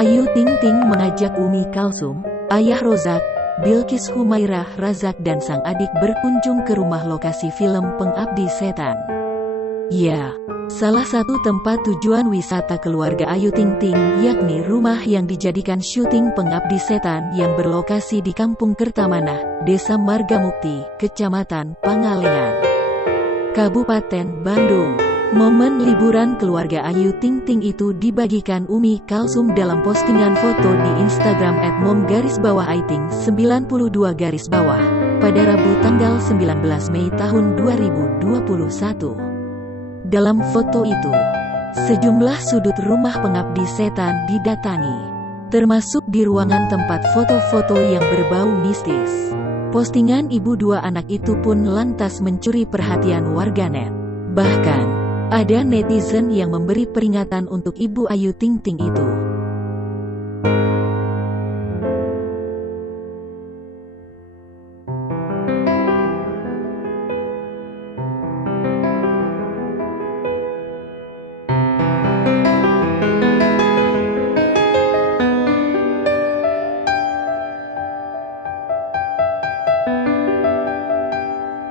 Ayu Ting Ting mengajak Umi Kalsum, Ayah Rozak, Bilkis Humairah Razak dan sang adik berkunjung ke rumah lokasi film Pengabdi Setan. Ya, salah satu tempat tujuan wisata keluarga Ayu Ting Ting yakni rumah yang dijadikan syuting Pengabdi Setan yang berlokasi di Kampung Kertamanah, Desa Margamukti, Kecamatan Pangalengan, Kabupaten Bandung. Momen liburan keluarga Ayu Ting Ting itu dibagikan Umi Kalsum dalam postingan foto di Instagram @mom_aiting92 pada Rabu tanggal 19 Mei tahun 2021. Dalam foto itu, sejumlah sudut rumah Pengabdi Setan didatangi, termasuk di ruangan tempat foto-foto yang berbau mistis. Postingan ibu dua anak itu pun lantas mencuri perhatian warganet. Bahkan, ada netizen yang memberi peringatan untuk ibu Ayu Ting Ting itu.